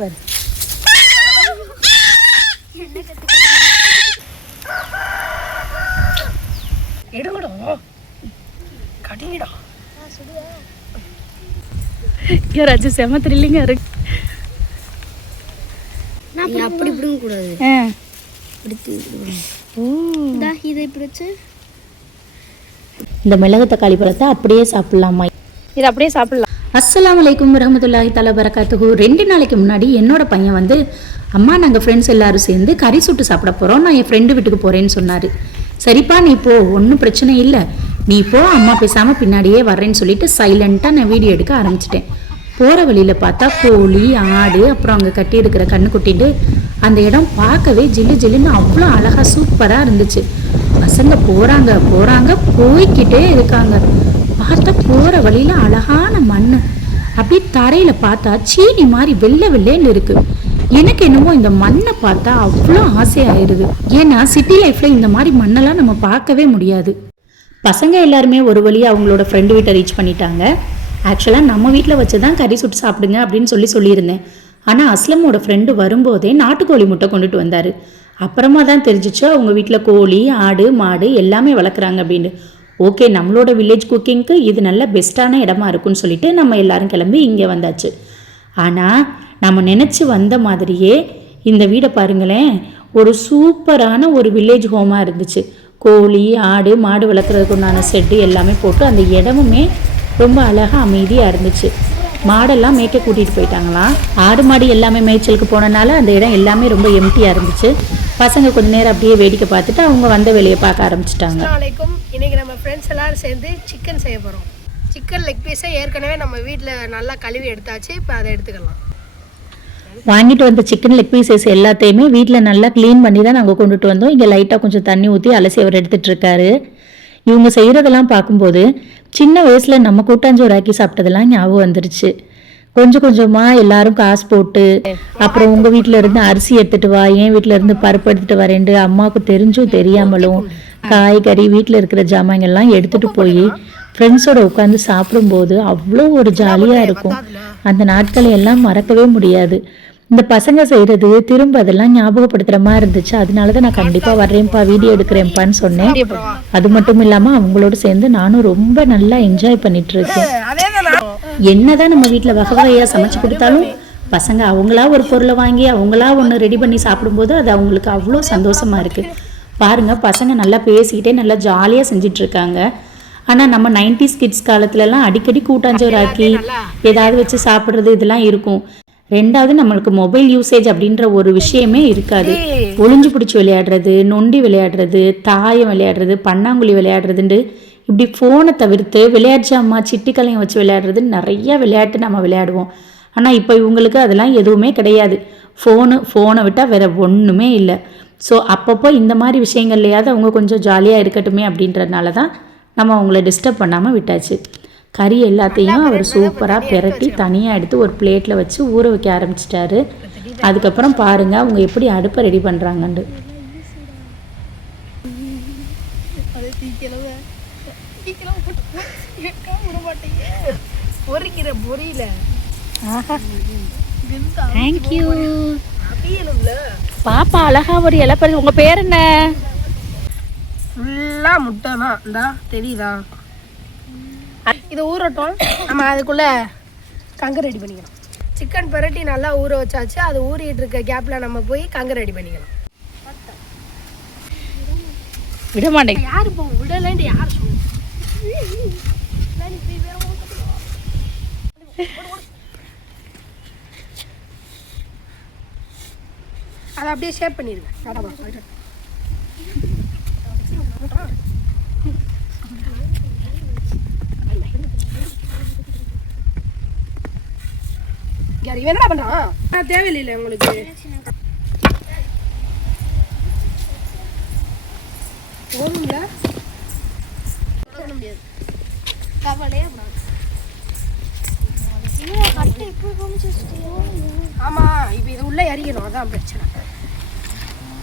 பாரு எடுங்கடா கடிங்கடா ராஜு செம த்ரில்லிங்கா இருக்கு. அப்படி பிடுங்க கூடாது. இந்த மிளகு தக்காளி பழத்தை அப்படியே சாப்பிடலாமா? இது அப்படியே சாப்பிடலாம். அஸ்ஸலாமு அலைக்கும் வரஹ்மத்துல்லாஹி தஆலா பரகாத்துஹு. 2 நாளைக்கு முன்னாடி என்னோட பையன் வந்து அம்மா நாங்கள் ஃப்ரெண்ட்ஸ் எல்லாரும் சேர்ந்து கறி சுட்டு சாப்பிட போகிறோம், நான் என் ஃப்ரெண்டு வீட்டுக்கு போகிறேன்னு சொன்னார். சரிப்பா நீ போ, ஒன்றும் பிரச்சனை இல்லை, நீ போ, அம்மா பேசாமல் பின்னாடியே வர்றேன்னு சொல்லிட்டு சைலண்ட்டாக நான் வீடியோ எடுக்க ஆரம்பிச்சிட்டேன். போகிற வழியில் பார்த்தா கோழி, ஆடு, அப்புறம் அங்கே கட்டி இருக்கிற கண்ணுக்குட்டிட்டு அந்த இடம் பார்க்கவே ஜில்லு ஜில்லுன்னு அவ்வளோ அழகாக சூப்பராக இருந்துச்சு. பசங்க போகிறாங்க போய்கிட்டே இருக்காங்க. பார்த்தா போகிற வழியில் அழகான மண், அப்படியே தரையில் பார்த்தா சீனி மாதிரி வெள்ளை வெள்ளைன்னு இருக்குது. எனக்கு என்னமோ இந்த மண்ணை பார்த்தா அவ்வளோ ஆசையாயிருது. ஏன்னா சிட்டி லைஃப்பில் இந்த மாதிரி மண்ணெல்லாம் நம்ம பார்க்கவே முடியாது. பசங்க எல்லாருமே ஒரு வழியாக அவங்களோட ஃப்ரெண்டு வீட்டை ரீச் பண்ணிட்டாங்க. ஆக்சுவலாக நம்ம வீட்டில் வச்சு தான் கறி சுட்டு சாப்பிடுங்க அப்படின்னு சொல்லியிருந்தேன். ஆனால் அஸ்லமோட ஃப்ரெண்டு வரும்போதே நாட்டுக்கோழி முட்டை கொண்டுட்டு வந்தார். அப்புறமா தான் தெரிஞ்சிச்சு அவங்க வீட்டில் கோழி, ஆடு, மாடு எல்லாமே வளர்க்குறாங்க அப்படின்னு. ஓகே, நம்மளோட வில்லேஜ் குக்கிங்க்கு இது நல்ல பெஸ்ட்டான இடமா இருக்குன்னு சொல்லிட்டு நம்ம எல்லாரும் கிளம்பி இங்கே வந்தாச்சு. ஆனால் நம்ம நினச்சி வந்த மாதிரியே இந்த வீடை பாருங்களேன், ஒரு சூப்பரான ஒரு வில்லேஜ் ஹோமாக இருந்துச்சு. கோழி, ஆடு, மாடு வளர்க்குறதுக்கு உண்டான செட்டு எல்லாமே போட்டு அந்த இடமுமே ரொம்ப அழகாக அமைதியாக இருந்துச்சு. மாடெல்லாம் மேய்க்க கூட்டிகிட்டு போயிட்டாங்களாம். ஆடு மாடு எல்லாமே மேய்ச்சலுக்கு போனனால அந்த இடம் எல்லாமே ரொம்ப எம்டியாக இருந்துச்சு. பசங்க கொஞ்ச நேரம் அப்படியே வேடிக்கை பார்த்துட்டு அவங்க வந்த வேலையை பார்க்க ஆரம்பிச்சிட்டாங்க. இன்னைக்கு நம்ம ஃப்ரெண்ட்ஸ் எல்லாரும் சேர்ந்து சிக்கன் செய்ய போகிறோம். சிக்கன் லெக் பீஸை ஏற்கனவே நம்ம வீட்டில் நல்லா கழுவி எடுத்தாச்சு. இப்போ அதை எடுத்துக்கலாம். வாங்கிட்டு வந்த சிக்கன் லெக் பீசஸ் எல்லாத்தையுமே வீட்டில் நல்லா க்ளீன் பண்ணி தான் நாங்கள் கொண்டுட்டு வந்தோம். இங்கே லைட்டாக கொஞ்சம் தண்ணி ஊற்றி அலசி அவர் எடுத்துகிட்டு இருக்காரு. இவங்க செய்கிறதெல்லாம் பார்க்கும்போது சின்ன வயசில் நம்ம கூட்டாஞ்சோறு ஆக்கி சாப்பிட்டதெல்லாம் ஞாபகம் வந்துருச்சு. கொஞ்சம் கொஞ்சமாக எல்லாரும் காசு போட்டு, அப்புறம் உங்கள் வீட்டில் இருந்து அரிசி எடுத்துகிட்டு வா, என் வீட்டில் இருந்து பருப்பு எடுத்துகிட்டு வரேன்ட்டு அம்மாவுக்கு தெரிஞ்சும் தெரியாமலும் காய்கறி, வீட்டில் இருக்கிற ஜாமான்கள்லாம் எடுத்துகிட்டு போய் ஃப்ரெண்ட்ஸோட உட்காந்து சாப்பிடும்போது அவ்வளோ ஒரு ஜாலியாக இருக்கும். அந்த நாட்களை எல்லாம் மறக்கவே முடியாது. இந்த பசங்க செய்கிறது திரும்ப அதெல்லாம் ஞாபகப்படுத்துகிற மாதிரி இருந்துச்சு. அதனால தான் நான் கண்டிப்பாக வர்றேன்ப்பா, வீடியோ எடுக்கிறேன்ப்பான்னு சொன்னேன். அது மட்டும் இல்லாமல் அவங்களோட சேர்ந்து நானும் ரொம்ப நல்லா என்ஜாய் பண்ணிட்டு இருக்கேன். என்னதான் நம்ம வீட்டில் வகை வகையாக சமைச்சு கொடுத்தாலும் பசங்க அவங்களா ஒரு பொருளை வாங்கி அவங்களா ஒன்று ரெடி பண்ணி சாப்பிடும்போது அது அவங்களுக்கு அவ்வளோ சந்தோஷமா இருக்குது. பாருங்கள், பசங்க நல்லா பேசிக்கிட்டே நல்லா ஜாலியாக செஞ்சிட்ருக்காங்க. ஆனால் நம்ம 90s கிட்ஸ் காலத்துலலாம் அடிக்கடி கூட்டாஞ்சோறு ஆக்கி ஏதாவது வச்சு சாப்பிட்றது இதெல்லாம் இருக்கும். ரெண்டாவது, நம்மளுக்கு மொபைல் யூசேஜ் அப்படின்ற ஒரு விஷயமே இருக்காது. ஒளிஞ்சு பிடிச்சி விளையாடுறது, நொண்டி விளையாடுறது, தாயம் விளையாடுறது, பன்னாங்குழி விளையாடுறதுண்டு இப்படி ஃபோனை தவிர்த்து விளையாட்டு அம்மா சிட்டிக்கலையும் வச்சு விளையாடுறது நிறைய விளையாட்டு நம்ம விளையாடுவோம். ஆனால் இப்போ இவங்களுக்கு அதெல்லாம் எதுவுமே கிடையாது. ஃபோனை விட்டால் வேறு ஒன்றுமே இல்லை. ஸோ அப்பப்போ இந்த மாதிரி விஷயங்கள்லையாவது அவங்க கொஞ்சம் ஜாலியாக இருக்கட்டுமே அப்படின்றதுனால தான் நம்ம அவங்கள டிஸ்டர்ப் பண்ணாமல் விட்டாச்சு. கறி எல்லாத்தையும் அவர் சூப்பராக பெரட்டி தனியாக எடுத்து ஒரு பிளேட்டில் வச்சு ஊற வைக்க ஆரம்பிச்சிட்டாரு. அதுக்கப்புறம் பாருங்கள் அவங்க எப்படி அடுப்பை ரெடி பண்ணுறாங்கண்டு. பாப்பா அழகா ஒரு இலை பறி. உங்கள் பேர் என்ன? ஃபுல்லாக முட்டை தான். இந்தா தெரியுதா? இது ஊறட்டும், நம்ம அதுக்குள்ளே கங்கு ரெடி பண்ணிக்கலாம். சிக்கன் பெரட்டி நல்லா ஊற வச்சாச்சு. அது ஊறிட்டு இருக்க கேப்பில் நம்ம போய் கங்கு ரெடி பண்ணிக்கலாம். விட மாட்டேன். யார் இப்போ விடலன்ட்டு யார் சொல்லு? அதை அப்படியே ஷேப் பண்ணிடுங்க. என்ன பண்றான்? தேவையில்லை உங்களுக்கு. முடியாது, கவலையே. ஆமா, இப்ப இது உள்ள இறங்கணும், அதான் பிரச்சனை.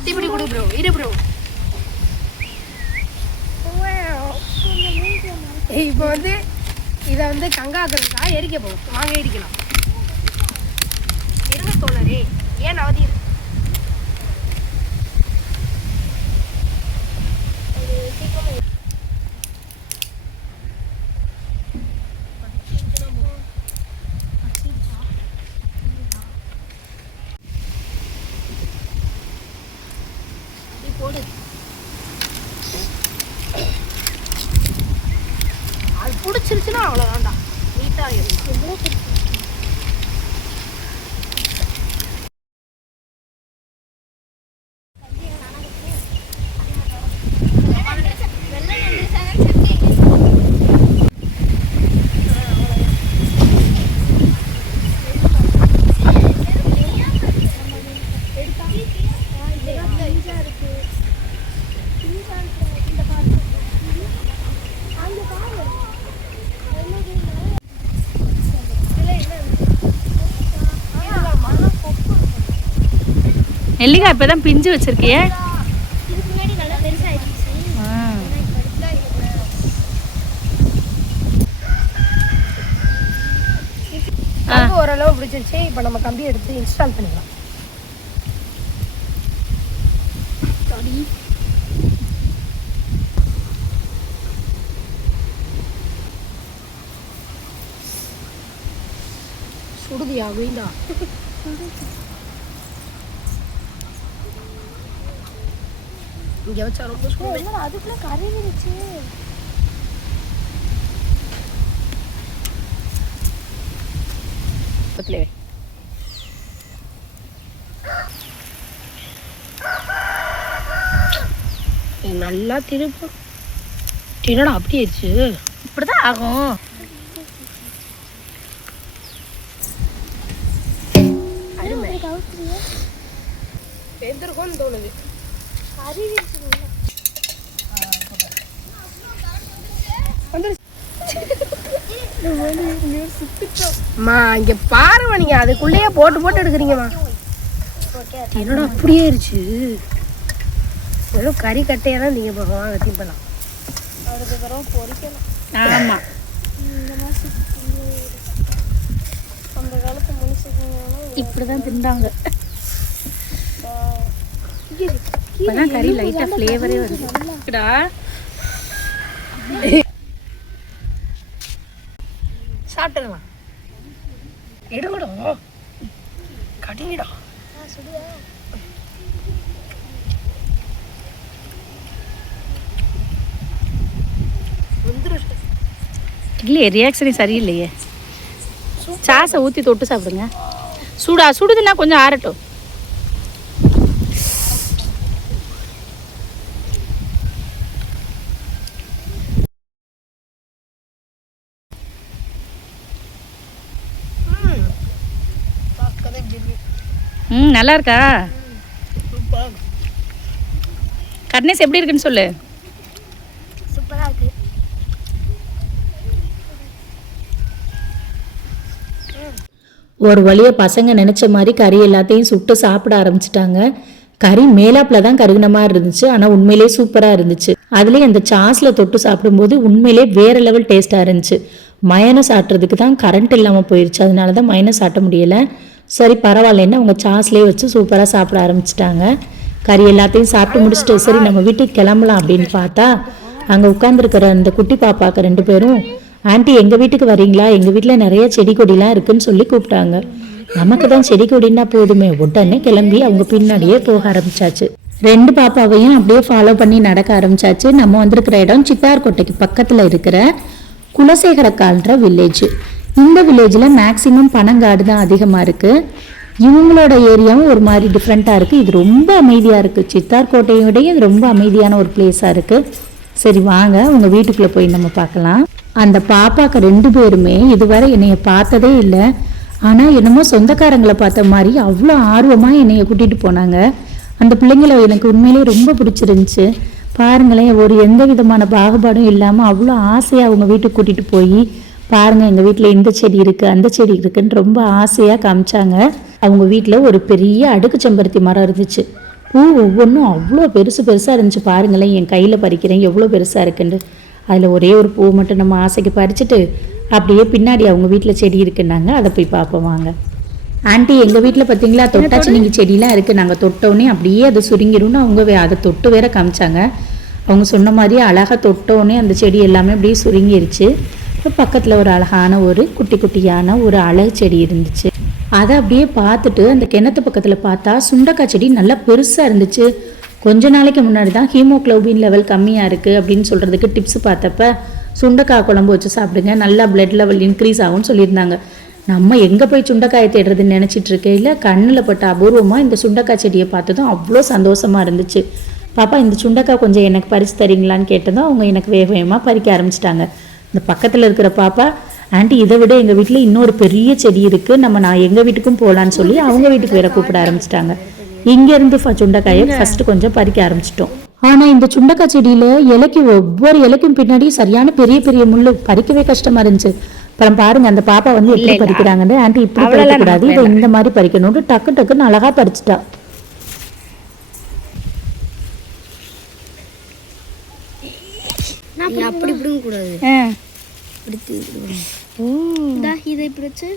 இப்படி கொடு ப்ரோ, இரு ப்ரோ. இப்போ வந்து இதை வந்து கங்காக்கிறதுக்காக எரிக்க போகும். வாங்க எரிக்கலாம். இருங்க தோழரே, ஏன் அவதீர்? போடு. அது பிடிச்சிருச்சுன்னா அவ்வளோதான்டா. நீட்டாக எவ்வளோ நெல்லிக்காய் இப்போ தான் பிஞ்சு வச்சிருக்கியே. ஓரளவு பிடிச்சிருச்சு. இப்போ நம்ம கம்பி எடுத்து இன்ஸ்டால் பண்ணிக்கலாம். சுடுதியா வீண்டா? இங்க வச்சா ரொம்ப சுடுது. அதுக்குள்ள கறி இருந்துச்சு. பக்கத்துல நல்லா திருப்பு. என்னடா அப்படி ஆயிடுச்சு? இப்படிதான் ஆகும். வெந்திருக்கும்னு தோணுது. இங்க பாருமா, நீங்க அதுக்குள்ளேயே போட்டு போட்டு எடுக்கிறீங்கம்மா. என்னடா அப்படியே ஆயிடுச்சு? வெறும் கறி கட்டையா தான் நீங்க வாங்க திம்பலாம். அதுக்கு பிறகு பொரிக்கலாம். ஆமா, அந்த காலத்து மனுஷங்க இப்படிதான் திண்டாங்க. இப்பதான் கறி லைட்டா ஃப்ளேவரே வருதுடா. சாப்பிட்டுக்கலாம். எடுங்கடா, கடிங்கடா. இல்லையே, ரியாக்ஷனே சரியில்லையே. சாஸை ஊற்றி தொட்டு சாப்பிடுங்க. சுடுதுன்னா கொஞ்சம் ஆறட்டும். நல்லா இருக்கா? கர்னேஸ் எப்படி இருக்குன்னு சொல்லு. சூப்பரா இருக்கு. ஒரு வழியாக பசங்க நினச்ச மாதிரி கறி எல்லாத்தையும் சுட்டு சாப்பிட ஆரம்பிச்சிட்டாங்க. கறி மேலாப்பில் தான் கருகின மாதிரி இருந்துச்சு, ஆனால் உண்மையிலே சூப்பராக இருந்துச்சு. அதுலேயே அந்த சாஸில் தொட்டு சாப்பிடும்போது உண்மையிலே வேறு லெவல் டேஸ்ட்டாக இருந்துச்சு. மயனஸ் ஆட்டுறதுக்கு தான் கரண்ட் இல்லாமல் போயிடுச்சு, அதனால தான் மயனஸ் ஆட்ட முடியலை. சரி பரவாயில்லன்னு அவங்க சாஸ்லேயே வச்சு சூப்பராக சாப்பிட ஆரம்பிச்சிட்டாங்க. கறி எல்லாத்தையும் சாப்பிட்டு முடிச்சுட்டு சரி நம்ம வீட்டுக்கு கிளம்பலாம் அப்படின்னு பார்த்தா அங்கே உட்காந்துருக்கிற அந்த குட்டி பாப்பாக்க 2 பேரும், ஆண்டி எங்கள் வீட்டுக்கு வரீங்களா, எங்கள் வீட்டில் நிறைய செடி கொடிலாம் இருக்குன்னு சொல்லி கூப்பிட்டாங்க. நமக்கு தான் செடி கொடின்னா போதுமே, உடனே கிளம்பி அவங்க பின்னாடியே போக ஆரம்பிச்சாச்சு. 2 பாப்பாவையும் அப்படியே ஃபாலோ பண்ணி நடக்க ஆரம்பிச்சாச்சு. நம்ம வந்திருக்கிற இடம் சித்தார்கோட்டைக்கு பக்கத்தில் இருக்கிற குலசேகரக்கால்ன்ற வில்லேஜ். இந்த வில்லேஜில் மேக்சிமம் பனங்காடு தான் அதிகமாக இருக்குது. இவங்களோட ஏரியாவும் ஒரு மாதிரி டிஃப்ரெண்ட்டாக இருக்குது. இது ரொம்ப அமைதியாக இருக்குது. சித்தார்கோட்டையை விட இது ரொம்ப அமைதியான ஒரு பிளேஸாக இருக்குது. சரி வாங்க உங்கள் வீட்டுக்குள்ளே போய் நம்ம பார்க்கலாம். அந்த பாப்பாக்கு 2 பேருமே இதுவரை என்னைய பார்த்ததே இல்லை. ஆனால் என்னமோ சொந்தக்காரங்களை பார்த்த மாதிரி அவ்வளோ ஆர்வமாக என்னைய கூட்டிகிட்டு போனாங்க. அந்த பிள்ளைங்களை எனக்கு உண்மையிலேயே ரொம்ப பிடிச்சிருந்துச்சு. பாருங்களேன், ஒரு எந்த விதமான பாகுபாடும் இல்லாமல் அவ்வளோ ஆசையாக அவங்க வீட்டுக்கு கூட்டிகிட்டு போய் பாருங்கள் எங்கள் வீட்டில் இந்த செடி இருக்குது அந்த செடி இருக்குன்னு ரொம்ப ஆசையாக காமிச்சாங்க. அவங்க வீட்டில் ஒரு பெரிய அடுக்கு செம்பருத்தி மரம் இருந்துச்சு. பூ ஒவ்வொன்றும் அவ்வளோ பெருசாக இருந்துச்சு. பாருங்களேன், என் கையில் பறிக்கிறேன் எவ்வளோ பெருசாக இருக்குன்னு. அதில் ஒரே ஒரு பூ மட்டும் நம்ம ஆசைக்கு பறிச்சுட்டு அப்படியே பின்னாடி அவங்க வீட்டில் செடி இருக்குன்னாங்க, அதை போய் பார்ப்போம் வாங்க. ஆண்டி எங்கள் வீட்டில் பார்த்தீங்களா தொட்டாச்சினிங்கி செடியெலாம் இருக்குது, நாங்கள் தொட்டோன்னே அப்படியே அது சுருங்கிடும்னு அவங்க அதை தொட்டு வேற காமிச்சாங்க. அவங்க சொன்ன மாதிரியே அழகாக தொட்டோன்னே அந்த செடி எல்லாமே அப்படியே சுருங்கிருச்சு. இப்போ பக்கத்தில் ஒரு அழகான ஒரு குட்டி குட்டியான ஒரு அழகு செடி இருந்துச்சு. அதை அப்படியே பார்த்துட்டு அந்த கிணத்து பக்கத்தில் பார்த்தா சுண்டக்காய் செடி நல்லா பெருசாக இருந்துச்சு. கொஞ்ச நாளைக்கு முன்னாடி தான் ஹீமோக்ளோபின் லெவல் கம்மியாக இருக்குது அப்படின்னு சொல்கிறதுக்கு டிப்ஸ் பார்த்தப்ப சுண்டைக்காய் குழம்பு வச்சு சாப்பிடுங்க, நல்லா பிளட் லெவல் இன்க்ரீஸ் ஆகும்னு சொல்லியிருந்தாங்க. நம்ம எங்கே போய் சுண்டைக்காயை தேடுறதுன்னு நினச்சிட்டு இருக்கையில் கண்ணில் பட்ட அபூர்வமாக இந்த சுண்டைக்காய் செடியை பார்த்ததும் அவ்வளோ சந்தோஷமாக இருந்துச்சு. பாப்பா இந்த சுண்டைக்காய் கொஞ்சம் எனக்கு பறித்து தரீங்களான்னு கேட்டதும் அவங்க எனக்கு வேக வேகமாக பறிக்க ஆரம்பிச்சிட்டாங்க. இந்த பக்கத்தில் இருக்கிற பாப்பா, ஆண்டி இதை விட எங்கள் வீட்டில் இன்னொரு பெரிய செடி இருக்குது, நான் எங்கள் வீட்டுக்கும் போகலான்னு சொல்லி அவங்க வீட்டுக்கு வேற கூப்பிட ஆரம்பிச்சிட்டாங்க. இங்கேருந்து சுண்டைக்காயை ஃபஸ்ட்டு கொஞ்சம் பறிக்க ஆரம்பிச்சிட்டோம். ஆனால் இந்த சுண்டைக்காய் செடியில் இலைக்கு ஒவ்வொரு இலைக்கும் பின்னாடி சரியான பெரிய பெரிய முள், பறிக்கவே கஷ்டமாக இருந்துச்சு. அப்புறம் பாருங்க அந்த பாப்பா வந்து எப்படி பறிக்கிறாங்கன்னு. ஆண்டி இப்படி பறிக்கக்கூடாது, இதை இந்த மாதிரி பறிக்கணும்னு டக்கு டக்குன்னு அழகா பறிச்சுட்டா. அப்படி இப்படிங்க கூடாது, இதை இப்படி வச்சு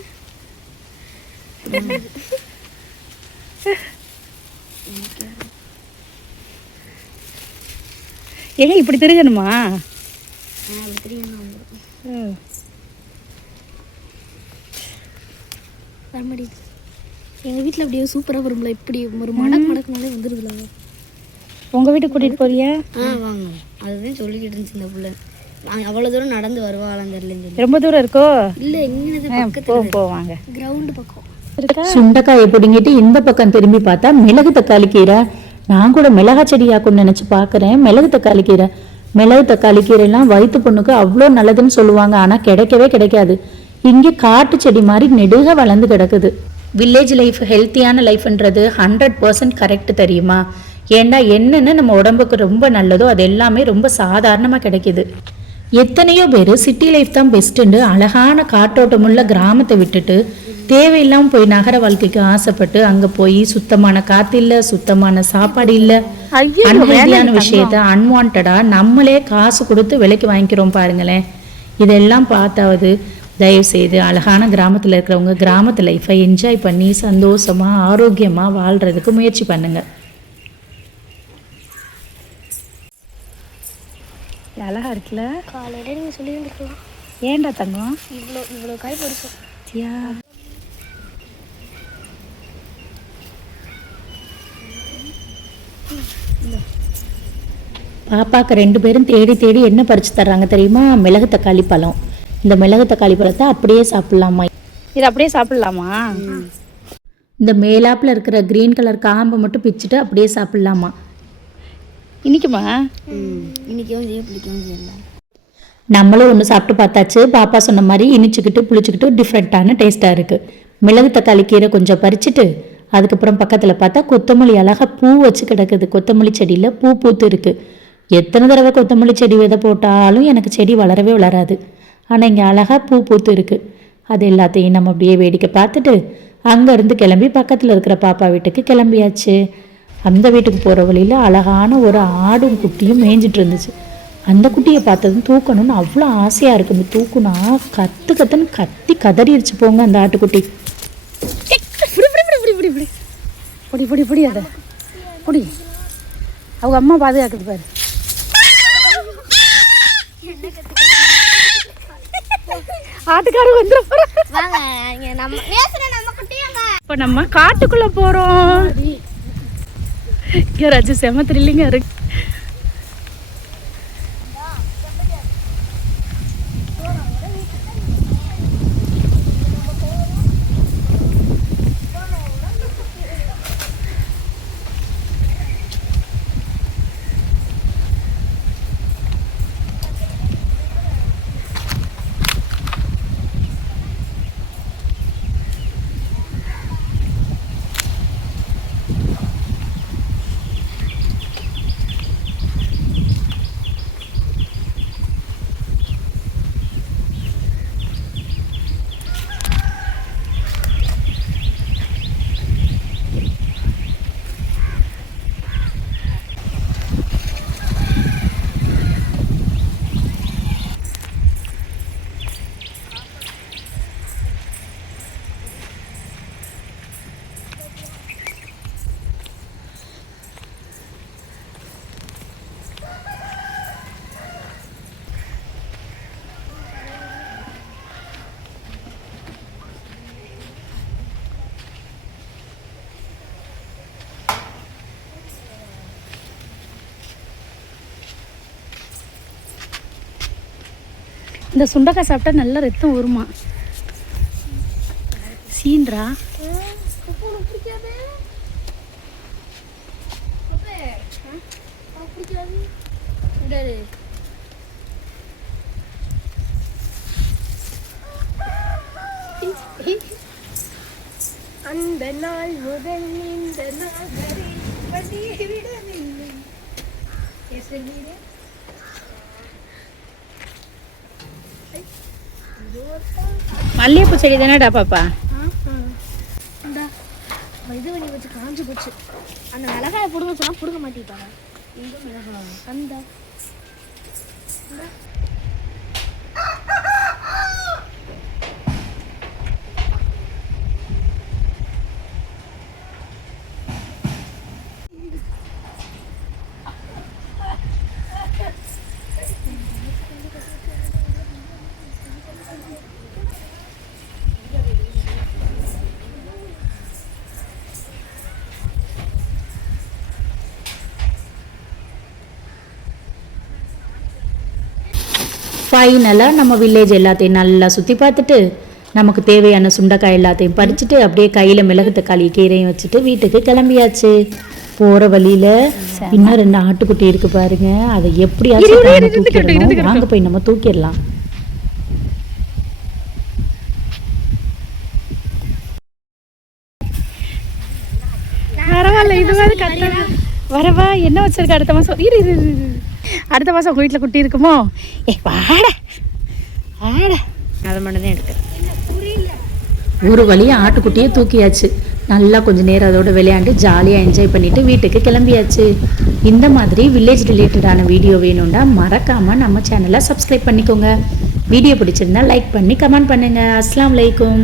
ஏங்க இப்படி தெரியணுமா? எங்கள் வீட்டில் அப்படியே சூப்பராக வரும்ல, இப்படி ஒரு மடக்குனாலே வந்துடுதுல. உங்கள் வீட்டுக்கு கூட்டிகிட்டு போறியா? வாங்க, அதுதான் சொல்லிக்கிட்டு இருந்துச்சு இந்த பிள்ளை. அவ்வளோ தூரம் நடந்து வருவாங்களான்னு தெரியலன்னு சொல்லி. ரொம்ப தூரம் இருக்கோ? இல்லை, எங்கே பக்கத்தில் போவாங்க, கிரவுண்டு பக்கம். சுண்டைக்காயை பிடுங்கிட்டு இந்த பக்கம் திரும்பி பார்த்தா மிளகு தக்காளி கீரை. நான் கூட மிளகா செடியாக்குன்னு நினச்சி பார்க்குறேன். மிளகு தக்காளி கீரை, மிளகு தக்காளி கீரைலாம் வயிற்று பொண்ணுக்கு அவ்வளோ நல்லதுன்னு சொல்லுவாங்க. ஆனால் கிடைக்கவே கிடைக்காது. இங்கே காட்டு செடி மாதிரி நெடுக வளர்ந்து கிடக்குது. வில்லேஜ் லைஃப் ஹெல்த்தியான லைஃப்ன்றது 100% கரெக்ட் தெரியுமா? ஏண்டா என்னென்ன நம்ம உடம்புக்கு ரொம்ப நல்லதோ அது எல்லாமே ரொம்ப சாதாரணமாக கிடைக்கிது. எத்தனையோ பேர் சிட்டி லைஃப் தான் பெஸ்ட்டுன்னு அழகான காற்றோட்டமுள்ள கிராமத்தை விட்டுட்டு தேவையில்லாமல் போய் நகர வாழ்க்கைக்கு ஆசைப்பட்டு அங்கே போய் சுத்தமான காற்று இல்லை, சுத்தமான சாப்பாடு இல்லை, அன்ஹெல்தியான விஷயத்த அன்வான்டா நம்மளே காசு கொடுத்து விலைக்கு வாங்கிக்கிறோம் பாருங்களேன். இதெல்லாம் பார்த்தாவது தயவுசெய்து அழகான கிராமத்தில் இருக்கிறவங்க கிராமத்து லைஃப்பை என்ஜாய் பண்ணி சந்தோஷமாக ஆரோக்கியமாக வாழ்கிறதுக்கு முயற்சி பண்ணுங்க. அழகா இருக்குல்ல? காலையில நீங்கள் சொல்லி வந்துருக்கலாம். ஏன்டா தங்கம் இவ்வளோ காய் பறிச்சோம். பாப்பாக்கு 2 பேரும் தேடி தேடி என்ன பறிச்சு தர்றாங்க தெரியுமா? மிளகு தக்காளி பழம். இந்த மிளகு தக்காளி பழத்தை அப்படியே சாப்பிடலாமா? இது அப்படியே சாப்பிடலாமா? இந்த மேலாப்பில் இருக்கிற க்ரீன் கலர் காம்பை மட்டும் பிச்சுட்டு அப்படியே சாப்பிடலாமா? இனிக்குமா? இன்னைக்கும் பிடிக்கவும் செய்யல. நம்மளும் ஒன்று சாப்பிட்டு பார்த்தாச்சு. பாப்பா சொன்ன மாதிரி இனிச்சுக்கிட்டு புளிச்சுக்கிட்டு டிஃப்ரெண்ட்டான டேஸ்ட்டாக இருக்குது. மிளகு தக்காளி கீரை கொஞ்சம் பறிச்சுட்டு அதுக்கப்புறம் பக்கத்தில் பார்த்தா கொத்தமல்லி அழகாக பூ வச்சு கிடக்குது. கொத்தமல்லி செடியில் பூ பூத்து இருக்குது. எத்தனை தடவை கொத்தமல்லி செடி விதை போட்டாலும் எனக்கு செடி வளரவே வளராது. ஆனால் இங்கே அழகாக பூ பூத்து இருக்குது. அது எல்லாத்தையும் நம்ம அப்படியே வேடிக்கை பார்த்துட்டு அங்கேருந்து கிளம்பி பக்கத்தில் இருக்கிற பாப்பா வீட்டுக்கு கிளம்பியாச்சு. அந்த வீட்டுக்கு போகிற வழியில் அழகான ஒரு ஆடும் குட்டியும் மேய்ஞ்சிட்டு இருந்துச்சு. அந்த குட்டியை பார்த்ததும் தூக்கணும்னு அவ்வளோ ஆசையாக இருக்குது. தூக்குனா கத்துன்னு கத்தி கதறிடுச்சு போங்க அந்த ஆட்டுக்குட்டி. பொடி பொடி பொடி அதை பொடி, அவங்க அம்மா பாதுகாக்குது பாரு. ஆட்டுக்காரர் வந்துடும். இப்போ நம்ம காட்டுக்குள்ள போறோம். யாராச்சும் செம த்ரில்லிங்கா இருக்கு. இந்த சுண்டக்காய் சாப்பிட்டா நல்லா ரத்தம் வருமா? சீன்றா அந்த நாள் முதல் இந்த நாள் வரை வண்டியை விடவில்லை. மல்லிகைப்பூ செடி தானேடா பாப்பா? இது பண்ணி வச்சு காஞ்சு போச்சு. அந்த மிளகாயை பிடுங்க சொன்னா பிடுங்க மாட்டேட்டாங்க. இந்த மிளகாய் அந்த ஃபைனலாக நம்ம வில்லேஜ் எல்லாத்தையும் நல்லா சுற்றி பார்த்துட்டு நமக்கு தேவையான சுண்டைக்காய் எல்லாத்தையும் பறிச்சுட்டு அப்படியே கையில் மிளகு தக்காளி கீரையும் வச்சுட்டு வீட்டுக்கு கிளம்பியாச்சு. போகிற வழியில் இன்னும் 2 ஆட்டுக்குட்டி இருக்கு பாருங்க. அதை எப்படியாச்சும் தூக்கிடணும். வாங்க போய் நம்ம தூக்கிடலாம். பரவாயில்ல, இது மாதிரி கட்ட வரவா. என்ன வச்சிருக்க அடுத்த மாதம்? இரு இரு இரு இரு. அடுத்த மாதம் உங்கள் வீட்டில் குட்டி இருக்குமோ? வாட வாட. அதை மட்டும் தான் எடுத்து ஒரு வழியாக ஆட்டுக்குட்டியை தூக்கியாச்சு. நல்லா கொஞ்சம் நேரம் அதோட விளையாண்டு ஜாலியாக என்ஜாய் பண்ணிவிட்டு வீட்டுக்கு கிளம்பியாச்சு. இந்த மாதிரி வில்லேஜ் ரிலேட்டடான வீடியோ வேணும்னா மறக்காமல் நம்ம சேனலை சப்ஸ்கிரைப் பண்ணிக்கோங்க. வீடியோ பிடிச்சிருந்தா லைக் பண்ணி கமெண்ட் பண்ணுங்கள். அஸ்ஸலாமு அலைக்கும்.